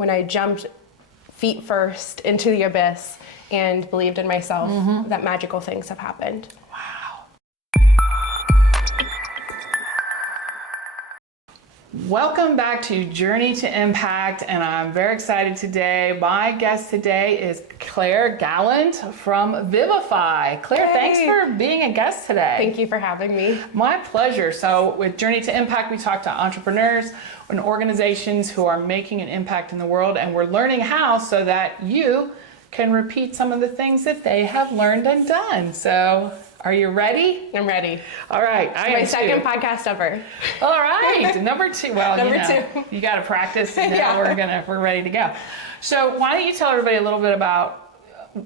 when I jumped feet first into the abyss and believed in myself, that magical things have happened. Wow. Welcome back to Journey to Impact, and I'm very excited today. My guest today is Claire Gallant from Vivify. Claire, thanks for being a guest today. Thank you for having me. My pleasure. So with Journey to Impact, we talk to entrepreneurs and organizations who are making an impact in the world, and we're learning how so that you can repeat some of the things that they have learned and done. So are you ready? I'm ready. All right. My second podcast ever. All right. Number two. Well, Number two. You got to practice, and now we're ready to go. So why don't you tell everybody a little bit about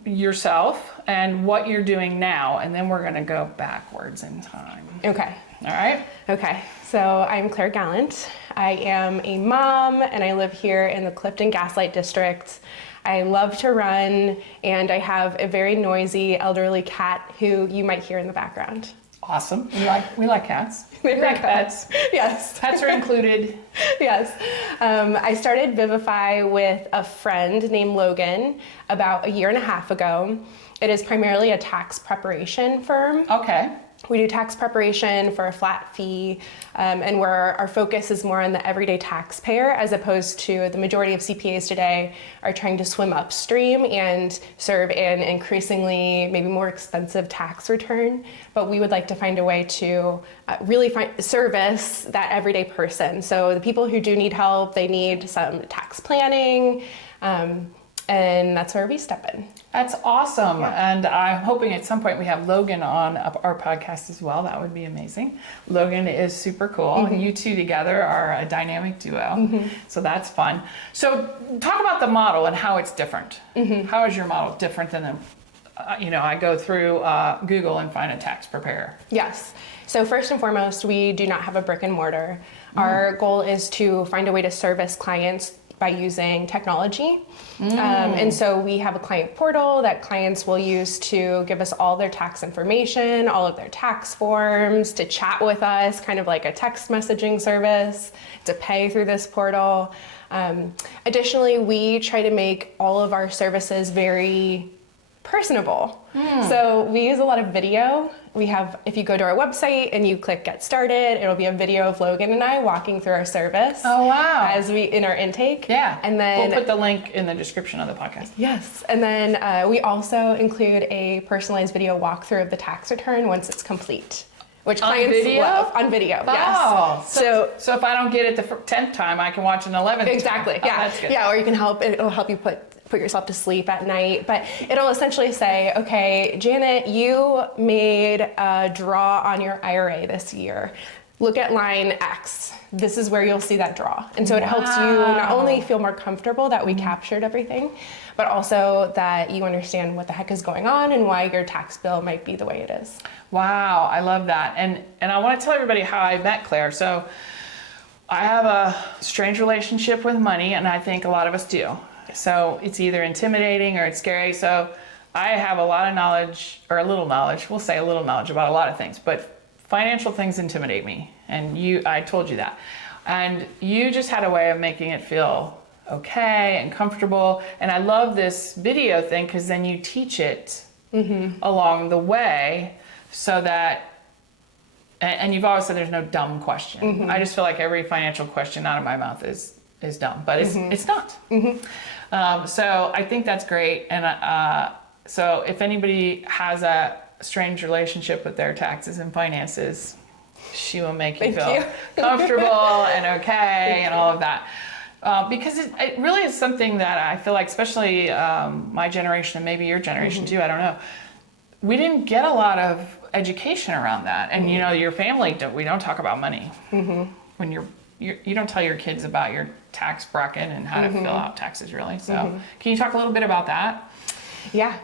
yourself and what you're doing now, and then we're going to go backwards in time. Okay. All right. Okay. So I'm Claire Gallant. I am a mom, and I live here in the Clifton Gaslight District. I love to run, and I have a very noisy elderly cat who you might hear in the background. Awesome. We like cats. We like pets. Yes. Pets are included. Yes. I started Vivify with a friend named Logan about 1.5 years ago. It is primarily a tax preparation firm. Okay. We do tax preparation for a flat fee, and where our focus is more on the everyday taxpayer, as opposed to the majority of CPAs today are trying to swim upstream and serve an increasingly maybe more expensive tax return. But we would like to find a way to really service that everyday person. So the people who do need help, they need some tax planning, and that's where we step in. That's awesome. Yeah. And I'm hoping at some point we have Logan on our podcast as well. That would be amazing. Logan is super cool. You two together are a dynamic duo. So that's fun. So talk about the model and how it's different. How is your model different than I go through Google and find a tax preparer? Yes. So first and foremost, we do not have a brick and mortar. Our goal is to find a way to service clients by using technology. And so we have a client portal that clients will use to give us all their tax information, all of their tax forms, to chat with us, kind of like a text messaging service, to pay through this portal. Additionally, we try to make all of our services very personable. So we use a lot of video. We have, if you go to our website and you click Get Started, it'll be a video of Logan and I walking through our service. Oh, wow. As we, in our intake. Yeah. And then we'll put the link in the description of the podcast. Yes. And then we also include a personalized video walkthrough of the tax return once it's complete. Which clients love. On video, yes. Oh, so if I don't get it the 10th time, I can watch an 11th Exactly, time. yeah. Oh, that's good. Yeah, or you can it'll help you put yourself to sleep at night. But it'll essentially say, okay, Janet, you made a draw on your IRA this year. Look at line X. This is where you'll see that draw. And so it helps you not only feel more comfortable that we captured everything, but also that you understand what the heck is going on and why your tax bill might be the way it is. Wow, I love that. And I want to tell everybody how I met Claire. So I have a strange relationship with money, and I think a lot of us do. So it's either intimidating or it's scary. So I have a lot of knowledge, or a little knowledge, we'll say a little knowledge about a lot of things, but financial things intimidate me. And I told you that. And you just had a way of making it feel okay and comfortable. And I love this video thing because then you teach it along the way so that, and you've always said there's no dumb question. I just feel like every financial question out of my mouth is dumb, but it's not. So I think that's great. And so if anybody has a strange relationship with their taxes and finances, she will make you feel comfortable and okay and all of that. Because it really is something that I feel like, especially my generation and maybe your generation too, I don't know, we didn't get a lot of education around that. And your family, we don't talk about money. When you don't tell your kids about your tax bracket and how to fill out taxes, really. So can you talk a little bit about that? Yeah.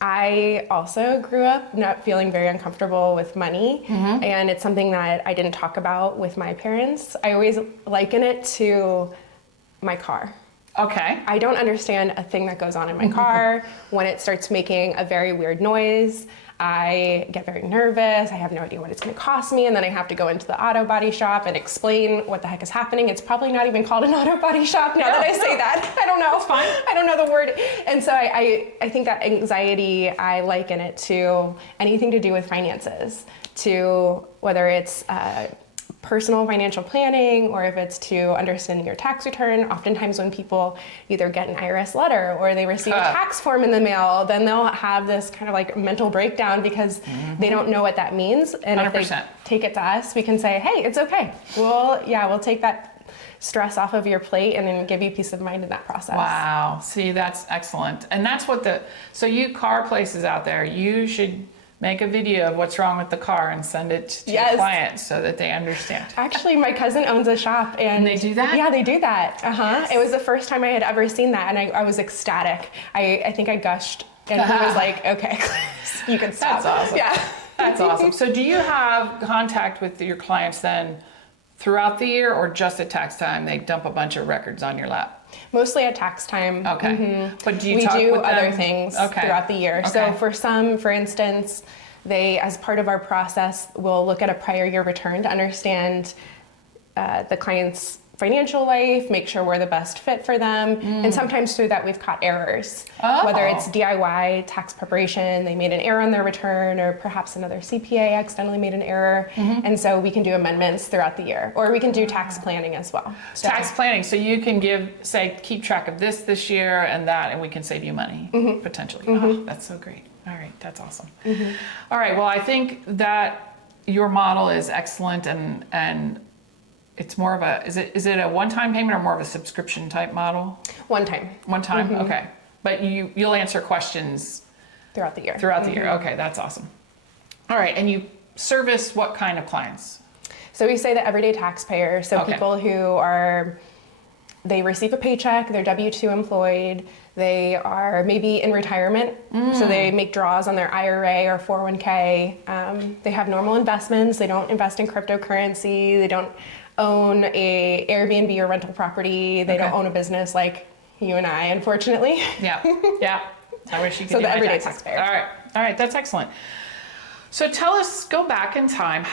I also grew up not feeling very uncomfortable with money, and it's something that I didn't talk about with my parents. I always liken it to my car. Okay. I don't understand a thing that goes on in my car. When it starts making a very weird noise, I get very nervous. I have no idea what it's going to cost me. And then I have to go into the auto body shop and explain what the heck is happening. It's probably not even called an auto body shop now that I say that. I don't know. It's fine. I don't know the word. And so I think that anxiety, I liken it to anything to do with finances, to whether it's personal financial planning, or if it's to understanding your tax return. Oftentimes when people either get an IRS letter or they receive a tax form in the mail, then they'll have this kind of like mental breakdown because they don't know what that means. And 100%. if they take it to us, we can say, hey, it's okay. We'll take that stress off of your plate and then give you peace of mind in that process. Wow. See, that's excellent. And that's what so you car places out there, you should make a video of what's wrong with the car and send it to your clients so that they understand. Actually, my cousin owns a shop and they do that? Yeah, they do that. Yes. It was the first time I had ever seen that, and I was ecstatic. I think I gushed, and he was like, okay, you can stop. That's awesome. Yeah. That's awesome. So do you have contact with your clients then throughout the year, or just at tax time they dump a bunch of records on your lap? Mostly at tax time. Okay. But do you We talk do with them? other things throughout the year. Okay. So for some, for instance, they, as part of our process, will look at a prior year return to understand the client's financial life, make sure we're the best fit for them. And sometimes through that we've caught errors, whether it's DIY, tax preparation, they made an error on their return, or perhaps another CPA accidentally made an error. And so we can do amendments throughout the year, or we can do tax planning as well. So, Tax planning, so you can keep track of this year and that, and we can save you money, potentially. Oh, that's so great. All right, that's awesome. All right, well, I think that your model is excellent, and it's more of is it a one-time payment or more of a subscription type model? One time. One time, okay. But you'll answer questions Throughout the year. throughout the year. Okay, that's awesome. All right, and you service what kind of clients? So we say the everyday taxpayer, so people who they receive a paycheck, they're W-2 employed, they are maybe in retirement, so they make draws on their IRA or 401k. They have normal investments, they don't invest in cryptocurrency, they don't own a Airbnb or rental property, they don't own a business like you and I, unfortunately. Yeah. I wish you could So do the my everyday taxes. taxpayer. All right, that's excellent. So tell us, go back in time,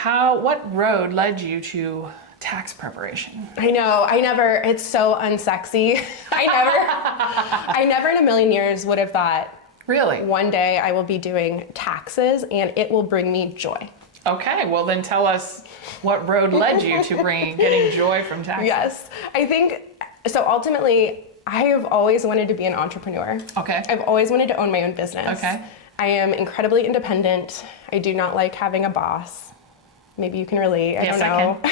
what road led you to tax preparation? I know, it's so unsexy. I never in a million years would have thought, Really? one day I will be doing taxes and it will bring me joy. Okay, well then tell us what road led you to getting joy from taxes. Yes, I think, so ultimately, I have always wanted to be an entrepreneur. Okay. I've always wanted to own my own business. Okay. I am incredibly independent. I do not like having a boss. Maybe you can relate, I don't know. I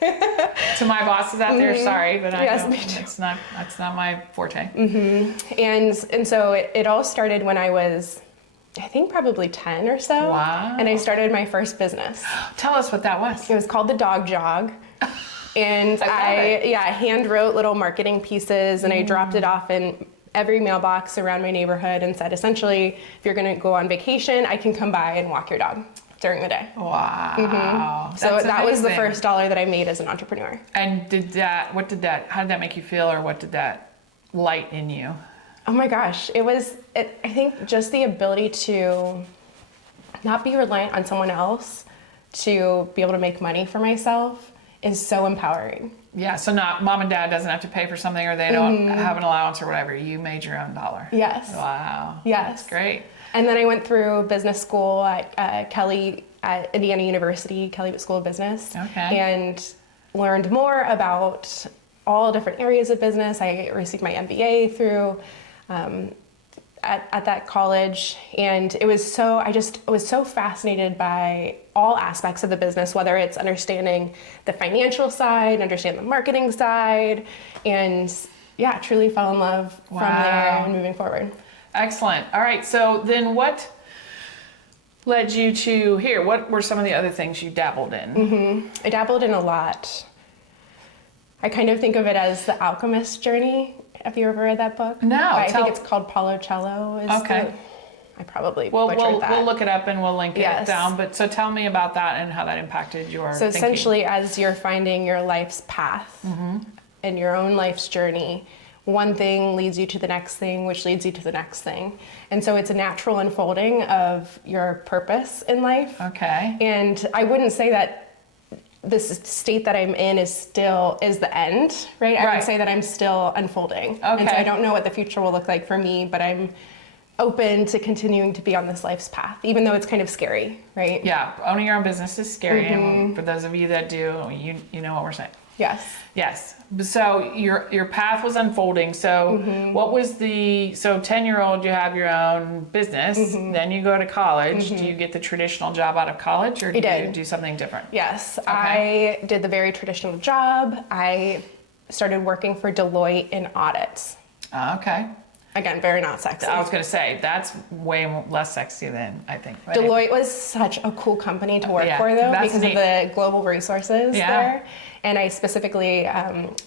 can. To my bosses out there, sorry, but I Yes, know me too. that's not my forte. And so it all started when I was, I think probably 10 or so. Wow. And I started my first business. Tell us what that was. It was called the Dog Jog. And I hand wrote little marketing pieces and I dropped it off in every mailbox around my neighborhood and said, essentially, if you're gonna go on vacation, I can come by and walk your dog during the day. Wow. So That's that was the amazing. first dollar that I made as an entrepreneur. And how did that make you feel, or what did that light in you? Oh my gosh, I think just the ability to not be reliant on someone else to be able to make money for myself is so empowering. Yeah, so not mom and dad doesn't have to pay for something, or they don't have an allowance or whatever. You made your own dollar. Yes. Wow. Yes. That's great. And then I went through business school at Indiana University, Kelley School of Business. Okay. And learned more about all different areas of business. I received my MBA through at that college, and I was so fascinated by all aspects of the business, whether it's understanding the financial side, understand the marketing side, and truly fell in love from there and moving forward. Excellent. All right, so then what led you to here? What were some of the other things you dabbled in? I dabbled in a lot. I kind of think of it as the alchemist journey. Have you ever read that book? No. I think it's called Paulo Coelho. I probably butchered that. We'll look it up and we'll link Yes. it down. But so tell me about that and how that impacted your So thinking. essentially, as you're finding your life's path and your own life's journey, one thing leads you to the next thing, which leads you to the next thing. And so it's a natural unfolding of your purpose in life. Okay. And I wouldn't say that this state that I'm in is the end, right? I would say that I'm still unfolding. Okay. And so I don't know what the future will look like for me, but I'm open to continuing to be on this life's path, even though it's kind of scary, right? Yeah, owning your own business is scary. And for those of you that do, you know what we're saying. Yes. Yes. So your path was unfolding. So what was so 10-year-old, you have your own business. Then you go to college. Do you get the traditional job out of college, or do you do something different? Yes. Okay. I did the very traditional job. I started working for Deloitte in audits. Okay. Again, very not sexy. I was going to say, that's way less sexy than I think. But Deloitte was such a cool company to work for, though, because of the global resources there. And I specifically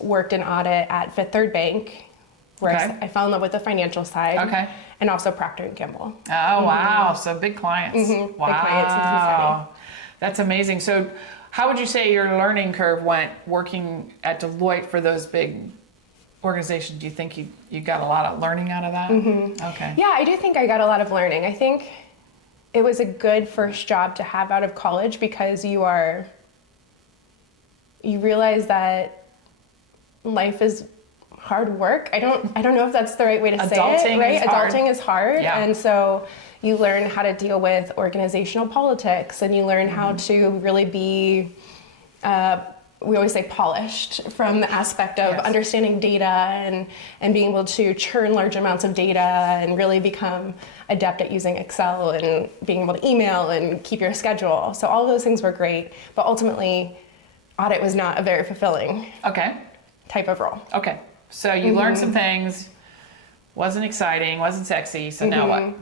worked in audit at Fifth Third Bank, where I fell in love with the financial side. Okay. And also Procter & Gamble. Oh, wow. So big clients. Wow. Big clients in Cincinnati. That's amazing. So how would you say your learning curve went working at Deloitte for those big organization? Do you think you got a lot of learning out of that? Okay. Yeah, I do think I got a lot of learning. I think it was a good first job to have out of college because you realize that life is hard work. I don't know if that's the right way to say it, right? Adulting is hard. Yeah. And so you learn how to deal with organizational politics, and you learn how to really be we always say polished from the aspect of understanding data and being able to churn large amounts of data and really become adept at using Excel and being able to email and keep your schedule. So all of those things were great, but ultimately audit was not a very fulfilling type of role. Okay, so you learned some things, wasn't exciting, wasn't sexy, so now what?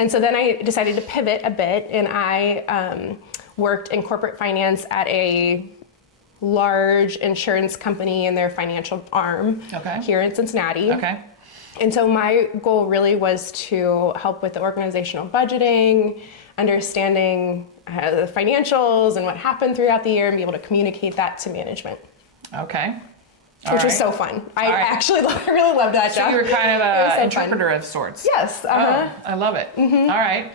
And so then I decided to pivot a bit, and I worked in corporate finance at a large insurance company in their financial arm here in Cincinnati. Okay. And so my goal really was to help with the organizational budgeting, understanding the financials and what happened throughout the year, and be able to communicate that to management. Okay. Which was so fun. I actually really loved that job. So you were kind of an interpreter of sorts. Yes. Oh, I love it. All right.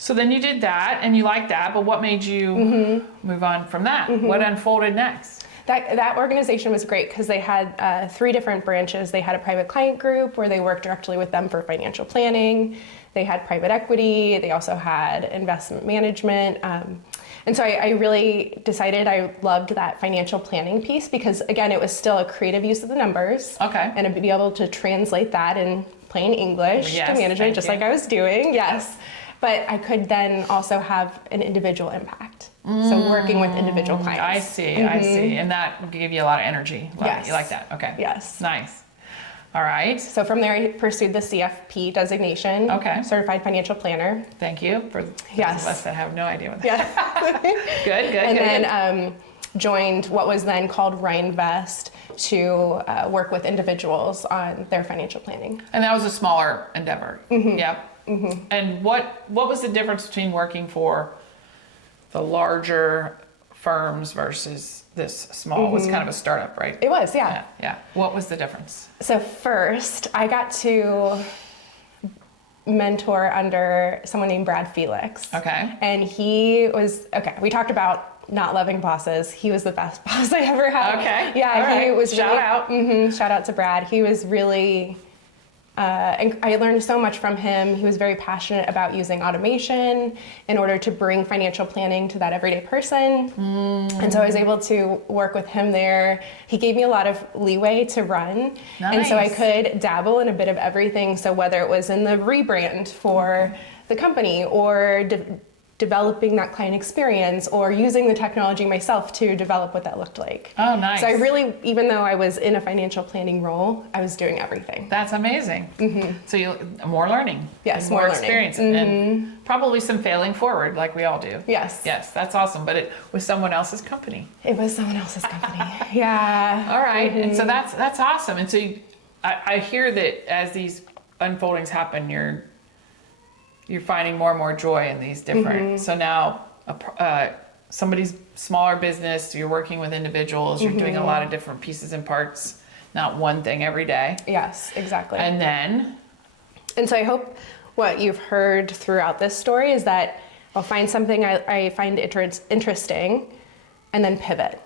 So then you did that, and you liked that, but what made you move on from that? What unfolded next? That organization was great because they had 3 different branches. They had a private client group where they worked directly with them for financial planning. They had private equity. They also had investment management. And so I really decided I loved that financial planning piece because, again, it was still a creative use of the numbers. Okay. And to be able to translate that in plain English to management, just like I was doing. Yes. But I could then also have an individual impact. So working with individual clients. I see. And that gave you a lot of energy. You like that? Okay. Yes. Nice. All right. So from there, I pursued the CFP designation. Okay. Certified Financial Planner. Thank you for those of us that have no idea what that is. Good. And then joined what was then called Reinvest to work with individuals on their financial planning. And that was a smaller endeavor. Yep. And what was the difference between working for the larger firms versus this small? It was kind of a startup, right? It was, yeah. What was the difference? So first, I got to mentor under someone named Brad Felix. Okay. And he was, we talked about not loving bosses. He was the best boss I ever had. Okay. Yeah, he was Shout out. Shout out to Brad. He was really... and I learned so much from him. He was very passionate about using automation in order to bring financial planning to that everyday person. And so I was able to work with him there. He gave me a lot of leeway to run. Nice. And so I could dabble in a bit of everything. So whether it was in the rebrand for the company or developing that client experience or using the technology myself to develop what that looked like. Oh, nice. So I really, even though I was in a financial planning role, I was doing everything. That's amazing. So more learning. Yes, more learning. Experience. And probably some failing forward like we all do. Yes. Yes, that's awesome. But it was someone else's company. It was someone else's company. Yeah. All right. And so that's awesome. And so I hear that as these unfoldings happen, you're finding more and more joy in these different. So now somebody's smaller business, you're working with individuals, you're doing a lot of different pieces and parts. not one thing every day. Yes, exactly. And so I hope what you've heard throughout this story is that I'll find something I find interesting and then pivot.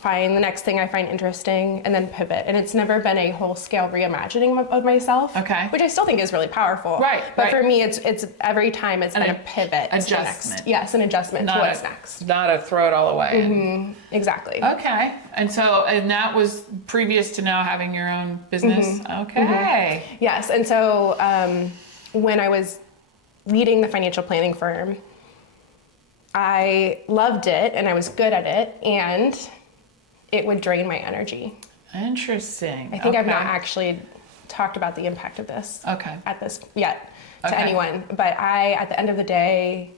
Find the next thing I find interesting and then pivot. And it's never been a whole scale reimagining of myself, which I still think is really powerful. Right. But for me, it's every time it's been a pivot. Adjustment. Yes, an adjustment to what's next. Not a throw it all away. Mm-hmm. Exactly. Okay. And that was previous to now having your own business? Mm-hmm. Okay. Mm-hmm. Yes. And so when I was leading the financial planning firm, I loved it and I was good at it, and it would drain my energy. Interesting. I think I've not actually talked about the impact of this at this yet to anyone. But at the end of the day,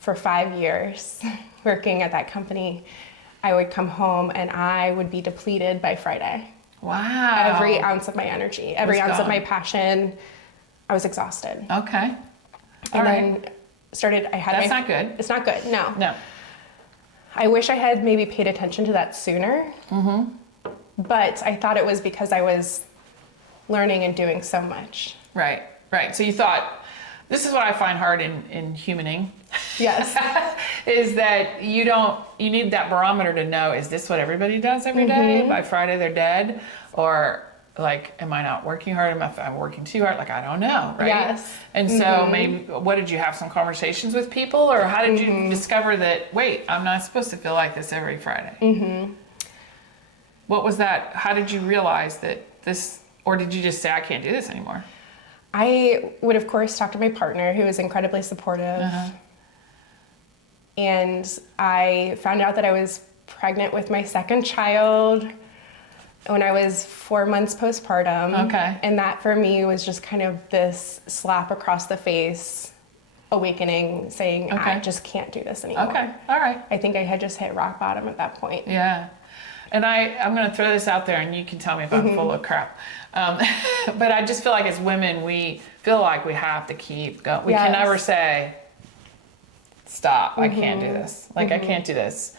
for 5 years working at that company, I would come home and I would be depleted by Friday. Wow. Every ounce of my energy, every ounce of my passion, I was exhausted. Okay. And then That's not good. It's not good, no. No. I wish I had maybe paid attention to that sooner. Mm-hmm. But I thought it was because I was learning and doing so much. Right. So you thought, this is what I find hard in humaning. Yes. Is that you need that barometer to know, is this what everybody does every day? By Friday they're dead? Or like, am I not working hard enough? I'm working too hard. Like, I don't know, right? Yes. And so maybe, what did you have some conversations with people, or how did you discover that, wait, I'm not supposed to feel like this every Friday? Mm-hmm. What was that? How did you realize that this, or did you just say, I can't do this anymore? I would, of course, talk to my partner, who was incredibly supportive. Uh-huh. And I found out that I was pregnant with my second child when I was 4 months postpartum. Okay. And that for me was just kind of this slap across the face awakening, saying, I just can't do this anymore. Okay, all right. I think I had just hit rock bottom at that point. Yeah. And I'm going to throw this out there, and you can tell me if I'm full of crap. But I just feel like as women, we feel like we have to keep going. We can never say, stop, I can't do this. Like, I can't do this.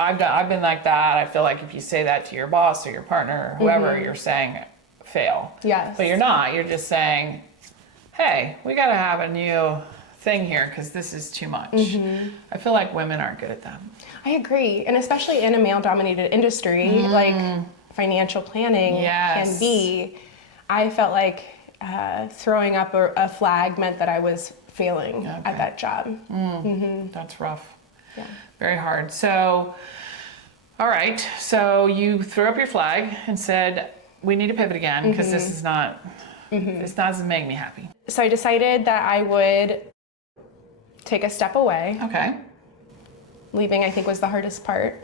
I've been like that. I feel like if you say that to your boss or your partner or whoever, you're saying fail. Yes. But you're not. You're just saying, hey, we got to have a new thing here because this is too much. I feel like women aren't good at that. I agree. And especially in a male-dominated industry like financial planning can be, I felt like throwing up a flag meant that I was failing at that job. That's rough. Yeah. Very hard. So, all right. So you threw up your flag and said, we need to pivot again because this is not, this doesn't make me happy. So I decided that I would take a step away. Okay. Leaving, I think, was the hardest part.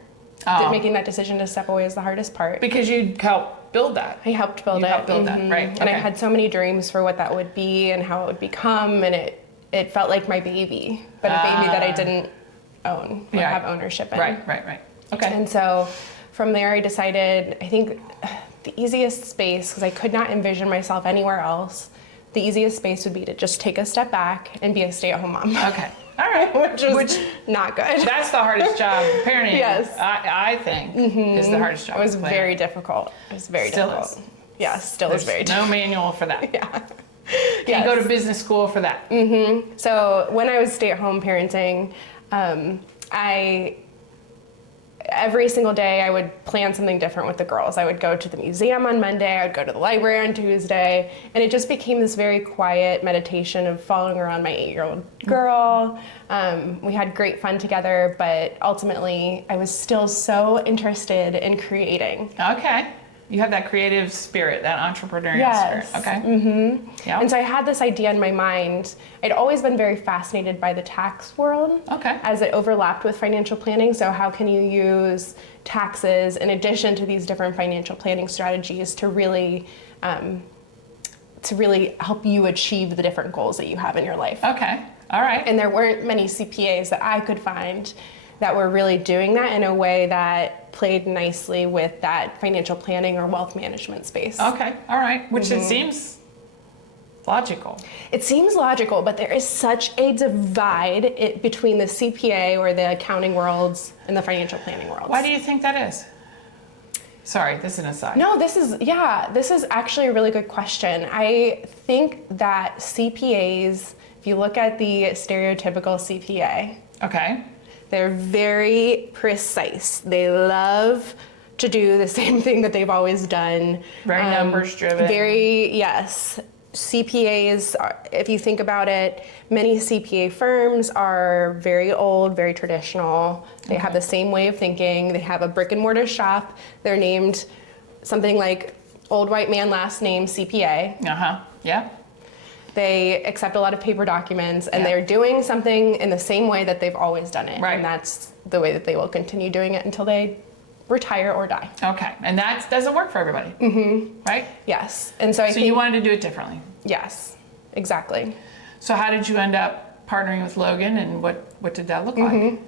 Making that decision to step away is the hardest part. Because you helped build that. I helped build it. Helped build that, right. And I had so many dreams for what that would be and how it would become, and it felt like my baby, but a baby that I didn't own or have ownership in. Right. Okay. And so from there I decided, I think the easiest space, because I could not envision myself anywhere else, the easiest space would be to just take a step back and be a stay-at-home mom. Okay. All right. Which not good. That's the hardest job. Parenting, yes. I think, is the hardest job. It was very difficult. It was very difficult. Is. Yeah, still is very difficult. No manual for that. Yeah. Can't go to business school for that. So when I was stay-at-home parenting, every single day I would plan something different with the girls. I would go to the museum on Monday, I would go to the library on Tuesday, and it just became this very quiet meditation of following around my 8-year-old girl. We had great fun together, but ultimately I was still so interested in creating. Okay. You have that creative spirit, that entrepreneurial spirit. Okay. Yeah. And so I had this idea in my mind. I'd always been very fascinated by the tax world as it overlapped with financial planning. So how can you use taxes in addition to these different financial planning strategies to really help you achieve the different goals that you have in your life? Okay. All right. And there weren't many CPAs that I could find that were really doing that in a way that played nicely with that financial planning or wealth management space. Okay, all right, which it seems logical. It seems logical, but there is such a divide between the CPA or the accounting worlds and the financial planning worlds. Why do you think that is? Sorry, this is an aside. No, this is actually a really good question. I think that CPAs, if you look at the stereotypical CPA, Okay. they're very precise. They love to do the same thing that they've always done. Very numbers driven. Yes. CPAs, if you think about it, many CPA firms are very old, very traditional. They have the same way of thinking. They have a brick and mortar shop. They're named something like old white man last name CPA. Yeah. They accept a lot of paper documents, and Yeah. they're doing something in the same way that they've always done it. Right. And that's the way that they will continue doing it until they retire or die. Okay. And that doesn't work for everybody. Right? Yes. And so I So think, you wanted to do it differently. yes, exactly. So how did you end up partnering with Logan, and what did that look like?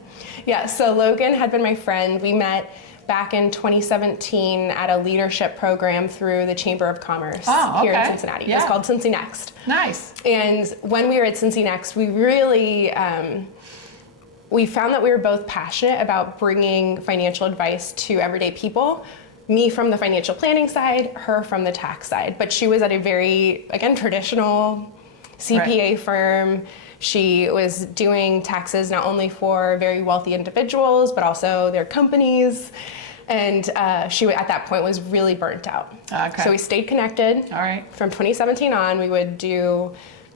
Yeah, so Logan had been my friend. We met back in 2017 at a leadership program through the Chamber of Commerce here in Cincinnati. Yeah. It's called Cincy Next. Nice. And when we were at Cincy Next, we really, we found that we were both passionate about bringing financial advice to everyday people. Me from the financial planning side, her from the tax side. But she was at a very, again, traditional CPA firm. She was doing taxes not only for very wealthy individuals, but also their companies. And she, at that point, was really burnt out. Okay. So we stayed connected. All right. From 2017 on, we would do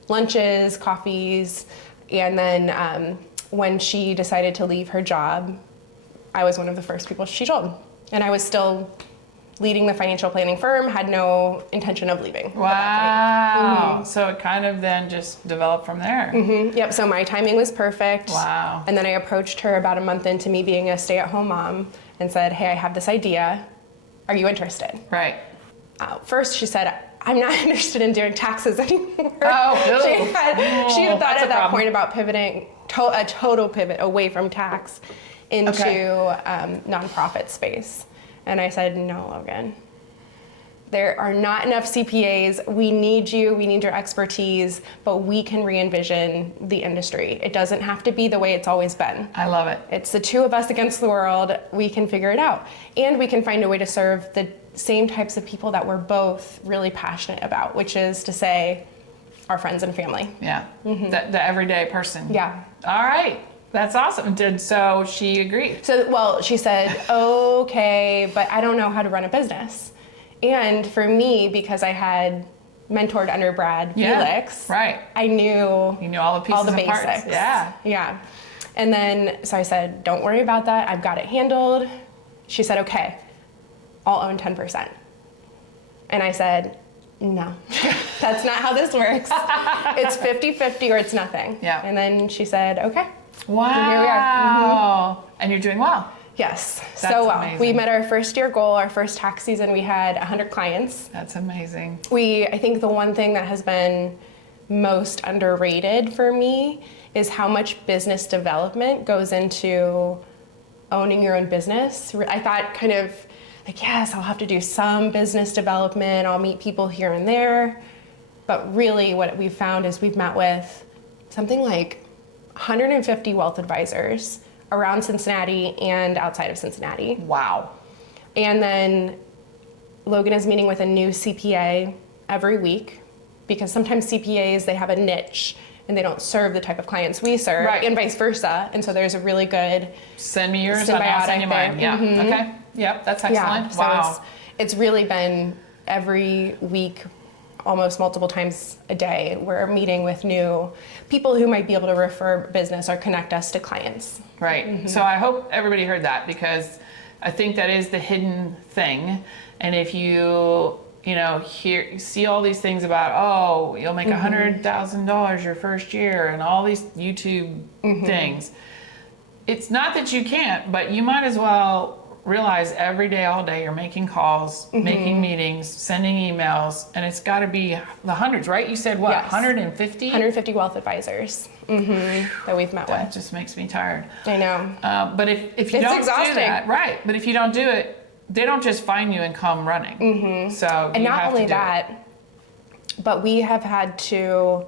lunches, coffees, and then when she decided to leave her job, I was one of the first people she told. And I was still leading the financial planning firm, had no intention of leaving. Wow. So it kind of then just developed from there. Yep, so my timing was perfect. Wow. And then I approached her about a month into me being a stay-at-home mom and said, hey, I have this idea. Are you interested? Right. First, she said, I'm not interested in doing taxes anymore. Oh, She had thought that's at a that problem. point about pivoting, a total pivot away from tax into nonprofit space. And I said, no, Logan. There are not enough CPAs. We need you. We need your expertise, but we can re-envision the industry. It doesn't have to be the way it's always been. I love it. It's the two of us against the world. We can figure it out. And we can find a way to serve the same types of people that we're both really passionate about, which is to say, our friends and family. Yeah. The everyday person. Yeah. All right. That's awesome. So she agreed. So, well, she said, okay, but I don't know how to run a business. And for me, because I had mentored under Brad Felix, right. I knew You know all the pieces all the and parts. basics. Yeah. Yeah. And then, so I said, don't worry about that. I've got it handled. She said, okay, I'll own 10%. And I said, no, that's not how this works. It's 50-50 or it's nothing. Yeah. And then she said, okay. Wow. And here we are. And you're doing well. Yes, That's so well. amazing. We met our first year goal, our first tax season, we had 100 clients. That's amazing. I think the one thing that has been most underrated for me is how much business development goes into owning your own business. I thought kind of like, yes, I'll have to do some business development, I'll meet people here and there. But really what we've found is we've met with something like 150 wealth advisors around Cincinnati and outside of Cincinnati. Wow. And then Logan is meeting with a new CPA every week because sometimes CPAs, they have a niche and they don't serve the type of clients we serve, Right. and vice versa. And so there's a really good Send me yours and I'll send you symbiotic mine. there. Yeah. Okay. Yep. That's excellent. So Wow. it's really been every week, almost multiple times a day, we're meeting with new people who might be able to refer business or connect us to clients. Right. So I hope everybody heard that, because I think that is the hidden thing. And if you see all these things about, oh, you'll make $100,000 your first year and all these YouTube things. It's not that you can't, but you might as well realize every day, all day, you're making calls, making meetings, sending emails, and it's got to be the hundreds, right? You said what, Yes. 150? 150 wealth advisors that we've met That with. just makes me tired. I know. But if you It's don't exhausting. do that, right? But if you don't do it, they don't just find you and come running. So And you not have only to do that, but we have had to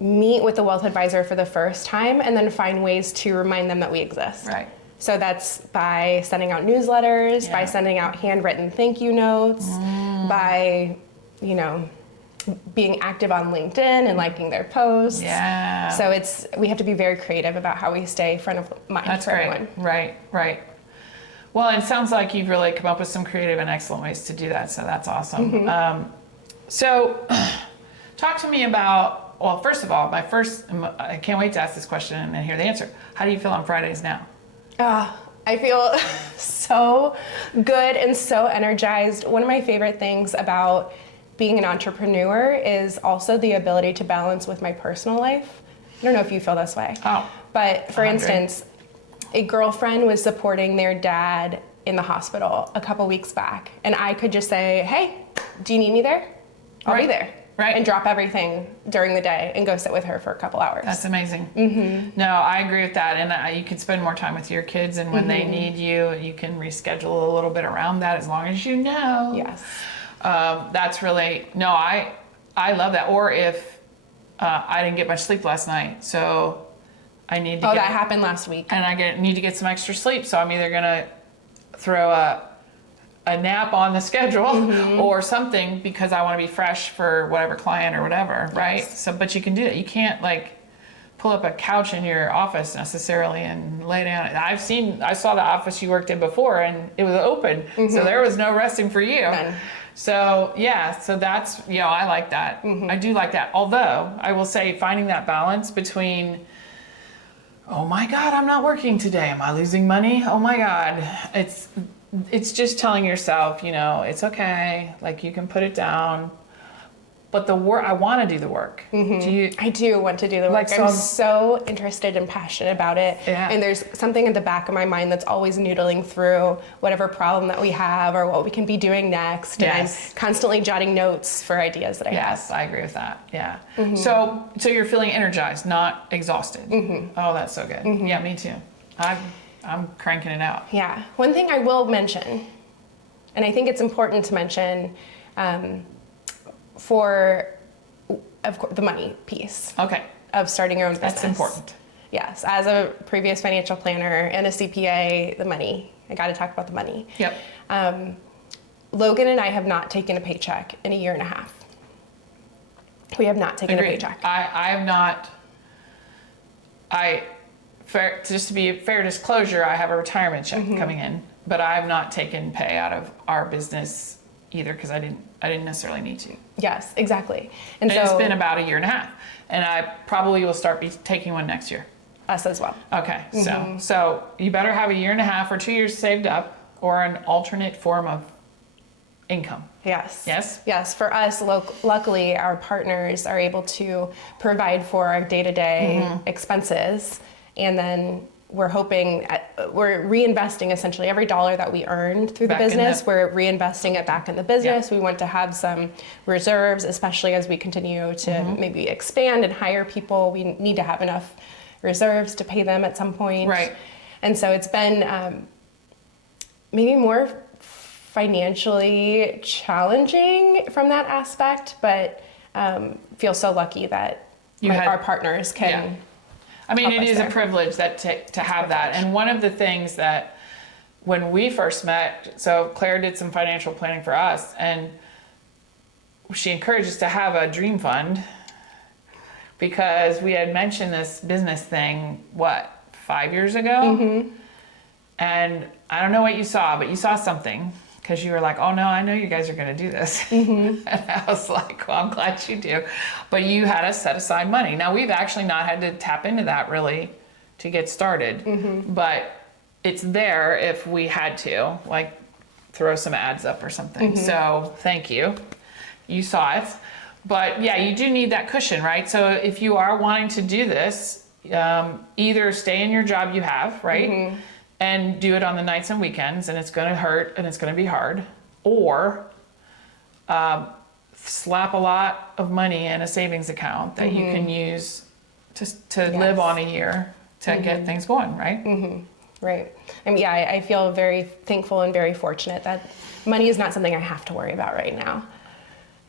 meet with the wealth advisor for the first time and then find ways to remind them that we exist. it. Right. So that's by sending out newsletters, by sending out handwritten thank you notes, by, you know, being active on LinkedIn and liking their posts. Yeah. So we have to be very creative about how we stay front of mind for everyone. Right. Well, it sounds like you've really come up with some creative and excellent ways to do that. So that's awesome. So talk to me about, well, first of all, I can't wait to ask this question and hear the answer. How do you feel on Fridays now? I feel so good and so energized. One of my favorite things about being an entrepreneur is also the ability to balance with my personal life. I don't know if you feel this way. But for 100. instance, a girlfriend was supporting their dad in the hospital a couple weeks back, and I could just say, hey, do you need me there? I'll be there. Right. And drop everything during the day and go sit with her for a couple hours. That's amazing. No, I agree with that. And you can spend more time with your kids, and when they need you, you can reschedule a little bit around that as long as you know. Yes. That's really, no, I love that. Or if I didn't get much sleep last night, so I need to that happened last week. And I need to get some extra sleep, so I'm either going to throw a nap on the schedule or something because I want to be fresh for whatever client or whatever, right? Yes. So, but you can do that. You can't like pull up a couch in your office necessarily and lay down. I saw the office you worked in before, and it was open, so there was no resting for you. None. So yeah, so that's, I like that. I do like that. Although I will say finding that balance between, oh my God, I'm not working today. Am I losing money? Oh my God. It's just telling yourself, it's okay. Like, you can put it down. But the work, I want to do the work. I do want to do the work. I'm so interested and passionate about it. Yeah. And there's something in the back of my mind that's always noodling through whatever problem that we have or what we can be doing next. And I'm constantly jotting notes for ideas that I have. Yes, I agree with that. Yeah. So you're feeling energized, not exhausted. Oh, that's so good. Yeah, me too. I'm cranking it out. Yeah. One thing I will mention, and I think it's important to mention, for, of course, the money piece. Okay. Of starting your own business. That's important. Yes. As a previous financial planner and a CPA, the money. I got to talk about the money. Yep. Logan and I have not taken a paycheck in a year and a half. We have not taken a paycheck. I have not. Just to be fair disclosure, I have a retirement check coming in, but I have not taken pay out of our business either because I didn't necessarily need to. Yes, exactly. And so it's been about a year and a half, and I probably will start taking one next year. Us as well. Okay, so you better have a year and a half or 2 years saved up or an alternate form of income. Yes. Yes? Yes. For us, luckily, our partners are able to provide for our day-to-day expenses. And then we're we're reinvesting essentially every dollar that we earned through the business. We're reinvesting it back in the business. We want to have some reserves, especially as we continue to maybe expand and hire people. We need to have enough reserves to pay them at some point. Right. And so it's been maybe more financially challenging from that aspect, but feel so lucky that our partners can. Yeah. I mean, it is a privilege to have that. And one of the things that when we first met, so Claire did some financial planning for us, and she encouraged us to have a dream fund because we had mentioned this business thing, 5 years ago? And I don't know what you saw, but you saw something because you were like, oh no, I know you guys are going to do this. And I was like, well, I'm glad you do. But you had us set aside money. Now, we've actually not had to tap into that really to get started, but it's there if we had to, like throw some ads up or something. So thank you. You saw it. But yeah, you do need that cushion, right? So if you are wanting to do this, either stay in your job you have, right? And do it on the nights and weekends, and it's going to hurt and it's going to be hard, or slap a lot of money in a savings account that you can use to live on a year to get things going, right? Right. I mean, yeah, I feel very thankful and very fortunate that money is not something I have to worry about right now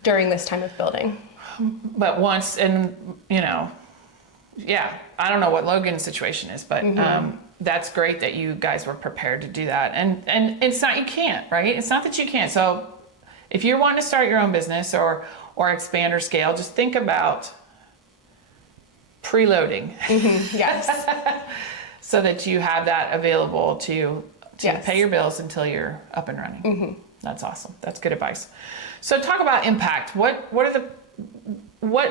during this time of building. But once, and I don't know what Logan's situation is, but that's great that you guys were prepared to do that. And it's not, you can't, right? It's not that you can't. So if you're wanting to start your own business or expand or scale, just think about preloading. Yes. So that you have that available to Yes. pay your bills until you're up and running. That's awesome. That's good advice. So talk about impact. What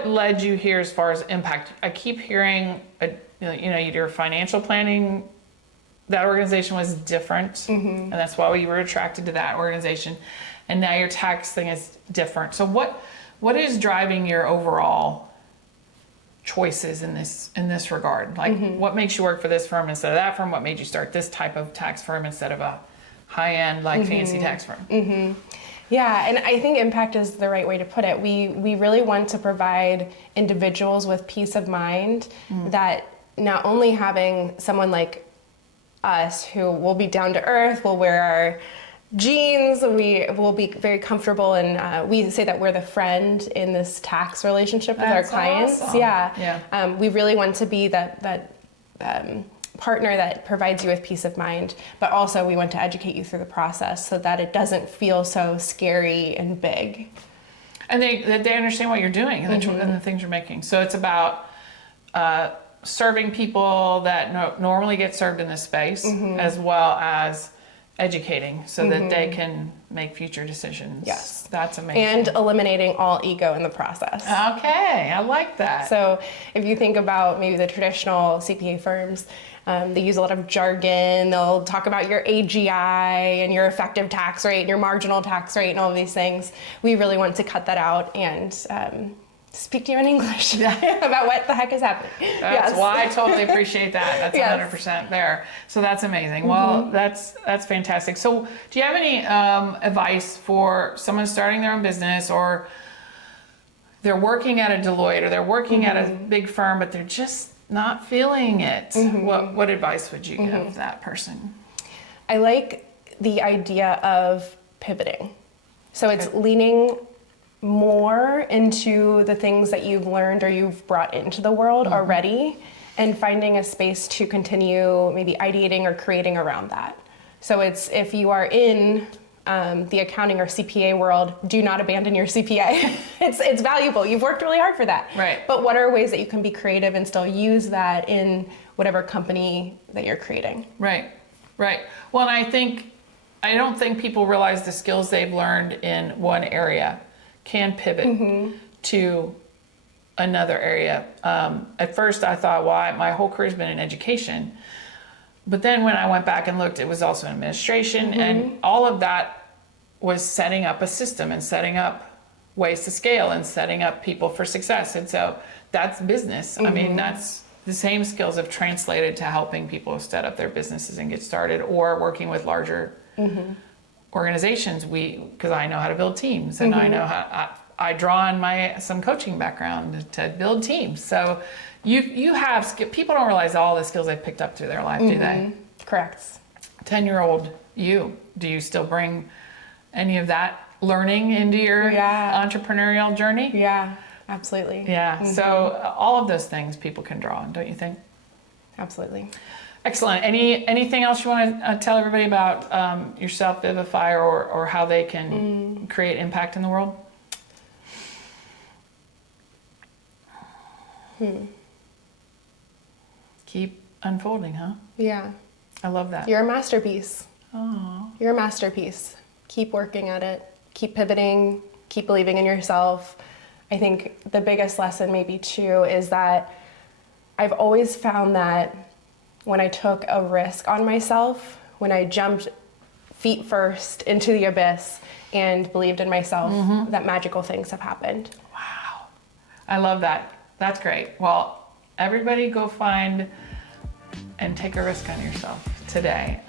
led you here as far as impact? I keep hearing, your financial planning, that organization was different, and that's why we were attracted to that organization. And now your tax thing is different. So what is driving your overall choices in this regard? Like, what makes you work for this firm instead of that firm? What made you start this type of tax firm instead of a high-end, fancy tax firm? Yeah, and I think impact is the right way to put it. We really want to provide individuals with peace of mind that not only having someone like us who will be down to earth, will wear our jeans, we will be very comfortable, and we say that we're the friend in this tax relationship with our clients. Awesome. Yeah. We really want to be that partner that provides you with peace of mind, but also we want to educate you through the process so that it doesn't feel so scary and big. And they understand what you're doing and the things you're making. So it's about serving people that normally get served in this space, as well as educating so that they can make future decisions. Yes. That's amazing. And eliminating all ego in the process. Okay, I like that. So if you think about maybe the traditional CPA firms, they use a lot of jargon. They'll talk about your AGI and your effective tax rate and your marginal tax rate and all of these things. We really want to cut that out and speak to you in English about what the heck is happening. That's why I totally appreciate that. That's 100% there. So that's amazing. Well, that's fantastic. So do you have any advice for someone starting their own business, or they're working at a Deloitte or they're working at a big firm, but they're just not feeling it? What advice would you give that person? I like the idea of pivoting. So it's leaning more into the things that you've learned or you've brought into the world already, and finding a space to continue maybe ideating or creating around that. So it's, if you are in the accounting or CPA world, do not abandon your CPA. It's valuable. You've worked really hard for that. Right. But what are ways that you can be creative and still use that in whatever company that you're creating? Right. Well, and I don't think people realize the skills they've learned in one area can pivot to another area. At first I thought, well, my whole career's been in education. But then when I went back and looked, it was also in administration, and all of that was setting up a system and setting up ways to scale and setting up people for success. And so that's business. I mean, that's the same skills have translated to helping people set up their businesses and get started, or working with larger organizations. Because I know how to build teams, and I know how I draw on some coaching background to build teams. So you have people don't realize all the skills they've picked up through their life, do they? Correct. 10-year-old do you still bring any of that learning into your entrepreneurial journey? Yeah, absolutely. Yeah. So all of those things people can draw on, don't you think? Absolutely. Excellent. Anything else you want to tell everybody about yourself, Vivify, or how they can create impact in the world? Keep unfolding, huh? Yeah. I love that. You're a masterpiece. Oh. You're a masterpiece. Keep working at it. Keep pivoting. Keep believing in yourself. I think the biggest lesson maybe too is that I've always found that when I took a risk on myself, when I jumped feet first into the abyss and believed in myself, that magical things have happened. Wow. I love that. That's great. Well, everybody go find and take a risk on yourself today.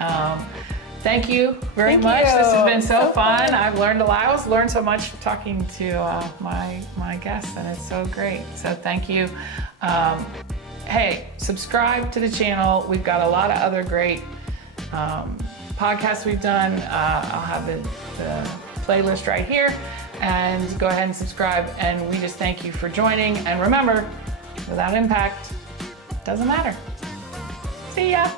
Thank you very much. This has been so fun. I've learned a lot. I always learn so much talking to my guests, and it's so great. So thank you. Hey, subscribe to the channel. We've got a lot of other great podcasts we've done. I'll have the playlist right here, and go ahead and subscribe. And we just thank you for joining. And remember, without impact, it doesn't matter. See ya.